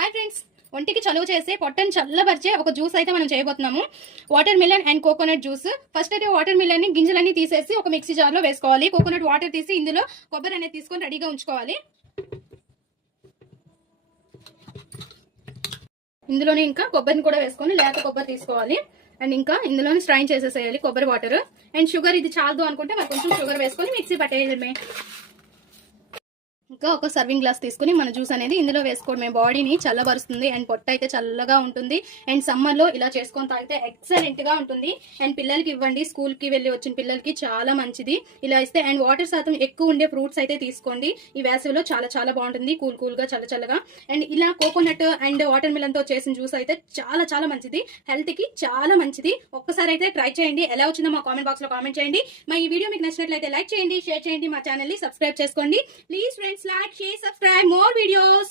Hi friends, ఒంటికి చలువ చేసే పొట్టని చల్లబరిచే ఒక జ్యూస్ అయితే మనం చేయబోతున్నాము. Water melon and coconut juice. First అయితే వాటర్ మిలన్ ని గింజలన్నీ తీసేసి ఒక మిక్సీ జార్ లో వేసుకోవాలి. కోకోనట్ వాటర్ తీసి ఇందులో కొబ్బరి అనేది తీసుకొని రెడీగా ఉంచుకోవాలి. ఇందులోనే ఇంకా కొబ్బరిని కూడా వేసుకొని లేత కొబ్బరి తీసుకోవాలి. అండ్ ఇంకా ఇందులోనే స్ట్రైన్ చేసేసేయాలి కొబ్బరి వాటర్. అండ్ షుగర్ ఇది చాలదు అనుకుంటే మరి కొంచెం షుగర్ వేసుకొని మిక్సీ పట్టేయడమే. ఇంకా ఒక సర్వింగ్ గ్లాస్ తీసుకుని మన జ్యూస్ అనేది ఇందులో వేసుకోవడమే. బాడీని చల్లబరుస్తుంది అండ్ పొట్ట అయితే చల్లగా ఉంటుంది. అండ్ సమ్మర్ లో ఇలా చేసుకొని తాగితే ఎక్సలెంట్ గా ఉంటుంది. అండ్ పిల్లలకి ఇవ్వండి, స్కూల్ కి వెళ్ళి వచ్చిన పిల్లలకి చాలా మంచిది ఇలా ఇస్తే. అండ్ వాటర్ శాతం ఎక్కువ ఉండే ఫ్రూట్స్ అయితే తీసుకోండి. ఈ వేసవిలో చాలా చాలా బాగుంటుంది, కూల్ కూల్ గా చల్ల చల్లగా. అండ్ ఇలా కోకోనట్ అండ్ వాటర్ మిలన్ తో చేసిన జ్యూస్ అయితే చాలా చాలా మంచిది, హెల్త్ కి చాలా మంచిది. ఒక్కసారి అయితే ట్రై చేయండి. ఎలా వచ్చిందో మా కామెంట్ బాక్స్ లో కామెంట్ చేయండి. మా ఈ వీడియో మీకు నచ్చినట్లయితే లైక్ చేయండి, షేర్ చేయండి, మా ఛానల్ ని సబ్స్క్రైబ్ చేసుకోండి. Please friends, like, share, subscribe more videos.